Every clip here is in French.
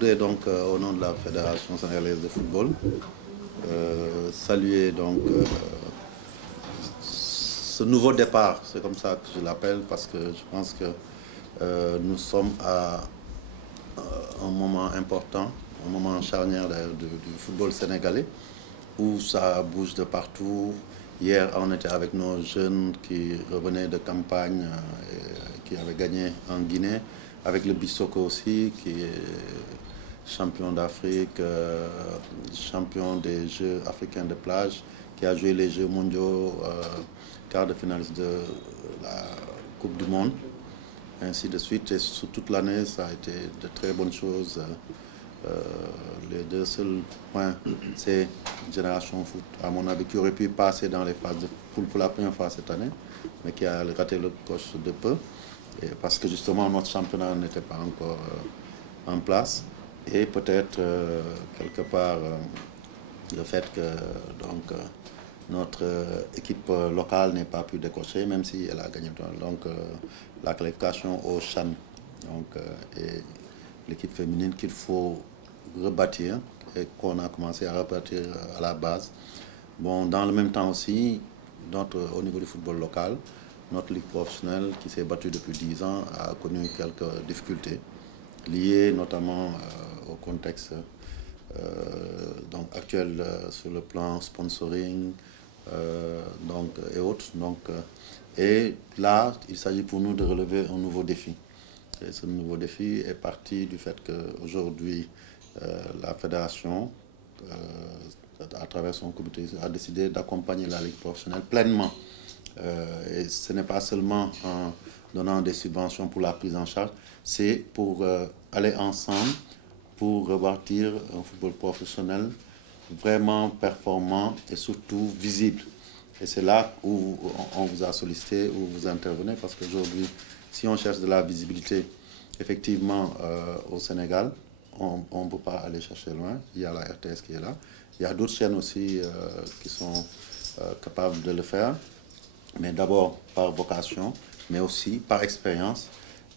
Je voudrais donc, au nom de la Fédération sénégalaise de football, saluer donc ce nouveau départ, c'est comme ça que je l'appelle, parce que je pense que nous sommes à un moment important, un moment charnière du football sénégalais, où ça bouge de partout. Hier, on était avec nos jeunes qui revenaient de campagne et qui avaient gagné en Guinée, avec le Bissoko aussi, qui est champion d'Afrique, champion des Jeux africains de plage, qui a joué les Jeux mondiaux, quart de finaliste de la Coupe du Monde, ainsi de suite. Et sur toute l'année, ça a été de très bonnes choses. Les deux seuls points, c'est Génération Foot, à mon avis, qui aurait pu passer dans les phases de poule pour la première fois cette année, mais qui a raté le coche de peu, et parce que justement notre championnat n'était pas encore en place. Et peut-être quelque part le fait que donc, notre équipe locale n'ait pas pu décocher, même si elle a gagné donc, la qualification au CHAN, donc, et l'équipe féminine qu'il faut rebâtir et qu'on a commencé à rebâtir à la base. Bon, dans le même temps aussi, au niveau du football local, notre ligue professionnelle qui s'est battue depuis 10 ans a connu quelques difficultés liées notamment au contexte donc actuel sur le plan sponsoring et autres. Et là, il s'agit pour nous de relever un nouveau défi. Et ce nouveau défi est parti du fait qu'aujourd'hui, la fédération, à travers son comité, a décidé d'accompagner la ligue professionnelle pleinement. Et ce n'est pas seulement en donnant des subventions pour la prise en charge, c'est pour aller ensemble pour rebâtir un football professionnel vraiment performant et surtout visible. Et c'est là où on vous a sollicité, où vous intervenez, parce qu'aujourd'hui, si on cherche de la visibilité, effectivement, au Sénégal, on ne peut pas aller chercher loin. Il y a la RTS qui est là. Il y a d'autres chaînes aussi qui sont capables de le faire, mais d'abord par vocation, mais aussi par expérience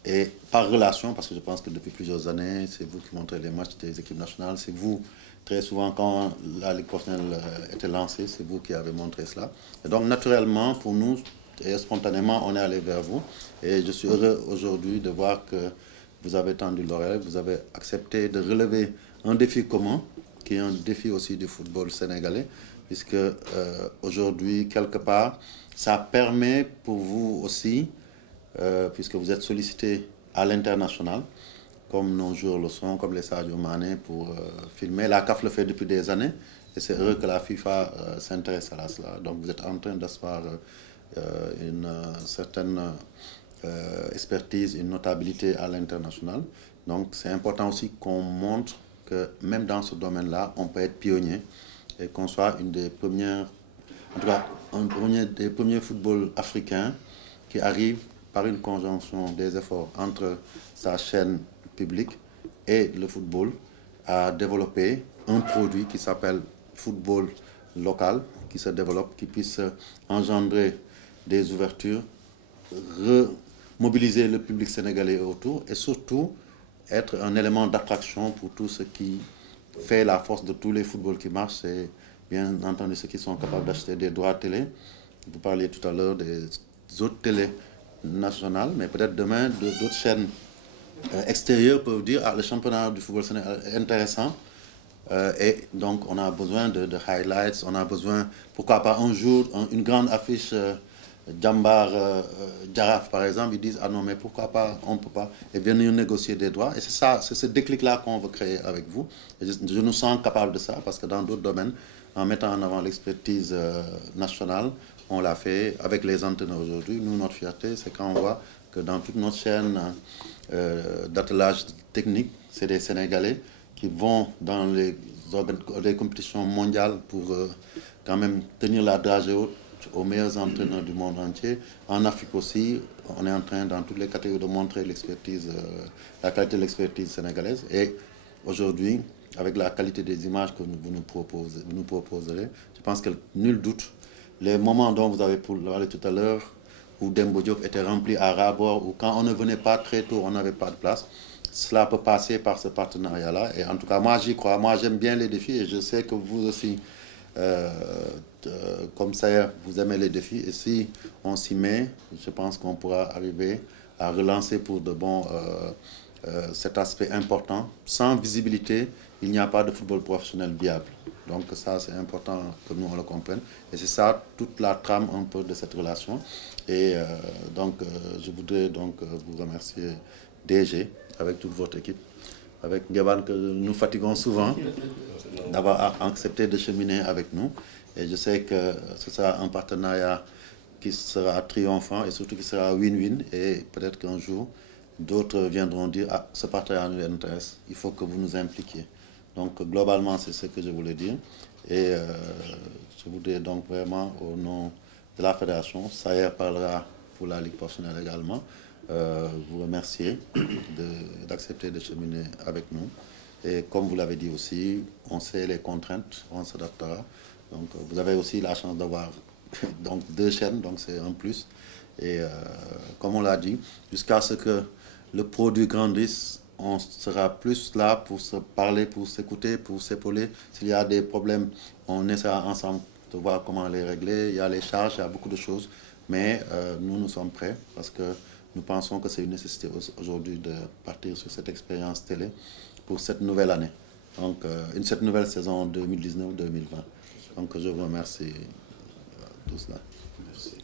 et par relation, parce que je pense que depuis plusieurs années, c'est vous qui montrez les matchs des équipes nationales, c'est vous, très souvent, quand la Ligue professionnelle était lancée, c'est vous qui avez montré cela. Et donc, naturellement, pour nous, et spontanément, on est allé vers vous. Et je suis heureux aujourd'hui de voir que vous avez tendu l'oreille, vous avez accepté de relever un défi commun, qui est un défi aussi du football sénégalais, puisque aujourd'hui, quelque part, ça permet pour vous aussi, puisque vous êtes sollicité à l'international, comme nos joueurs le sont, comme les Sadio Mané, pour filmer. La CAF le fait depuis des années, et c'est heureux que la FIFA s'intéresse à cela. Donc vous êtes en train d'asseoir une certaine expertise, une notabilité à l'international. Donc c'est important aussi qu'on montre que même dans ce domaine-là, on peut être pionnier et qu'on soit une des premières, en tout cas, des premiers footballs africains qui arrive par une conjonction des efforts entre sa chaîne publique et le football à développer un produit qui s'appelle football local, qui se développe, qui puisse engendrer des ouvertures, remobiliser le public sénégalais autour et surtout être un élément d'attraction pour tout ce qui fait la force de tous les footballs qui marchent. C'est bien entendu ceux qui sont capables d'acheter des droits télé. Vous parliez tout à l'heure des autres télés nationales, mais peut-être demain d'autres chaînes extérieures peuvent dire le championnat du football sénégalais est intéressant. Et donc on a besoin de highlights, on a besoin, pourquoi pas un jour, une grande affiche Djambar Djaraf par exemple, ils disent ah non mais pourquoi pas, on ne peut pas, et venir négocier des droits. Et c'est ça, c'est ce déclic-là qu'on veut créer avec vous. Et je nous sens capable de ça parce que dans d'autres domaines, en mettant en avant l'expertise nationale, on l'a fait avec les entraîneurs aujourd'hui. Nous, notre fierté, c'est quand on voit que dans toute notre chaîne d'attelage technique, c'est des Sénégalais qui vont dans les compétitions mondiales pour quand même tenir la dragée haute aux meilleurs entraîneurs du monde entier. En Afrique aussi, on est en train, dans toutes les catégories, de montrer l'expertise, la qualité de l'expertise sénégalaise. Et aujourd'hui, avec la qualité des images que vous nous proposerez, je pense que nul doute, les moments dont vous avez parlé tout à l'heure, où Dembo Diop était rempli à ras-bord, ou quand on ne venait pas très tôt, on n'avait pas de place, cela peut passer par ce partenariat-là. Et en tout cas, moi, j'y crois. Moi, j'aime bien les défis et je sais que vous aussi, comme ça, vous aimez les défis. Et si on s'y met, je pense qu'on pourra arriver à relancer pour de bon cet aspect important. Sans visibilité, il n'y a pas de football professionnel viable. Donc ça, c'est important que nous, on le comprenne. Et c'est ça, toute la trame un peu de cette relation. Et je voudrais donc vous remercier, DG, avec toute votre équipe, avec Gaban que nous fatiguons souvent, d'avoir accepté de cheminer avec nous. Et je sais que ce sera un partenariat qui sera triomphant et surtout qui sera win-win. Et peut-être qu'un jour, d'autres viendront dire « Ah, ce partenariat nous intéresse, il faut que vous nous impliquiez ». Donc globalement, c'est ce que je voulais dire. Et je voudrais donc vraiment, au nom de la fédération, Sayer parlera pour la Ligue professionnelle également, vous remercier d'accepter de cheminer avec nous. Et comme vous l'avez dit aussi, on sait les contraintes, on s'adaptera. Donc vous avez aussi la chance d'avoir donc 2 chaînes, donc c'est un plus. Et comme on l'a dit, jusqu'à ce que le produit grandisse, on sera plus là pour se parler, pour s'écouter, pour s'épauler. S'il y a des problèmes, on essaiera ensemble de voir comment les régler. Il y a les charges, il y a beaucoup de choses. Mais nous sommes prêts parce que nous pensons que c'est une nécessité aujourd'hui de partir sur cette expérience télé pour cette nouvelle année. Donc, cette nouvelle saison 2019-2020. Donc, je vous remercie tous là. Merci.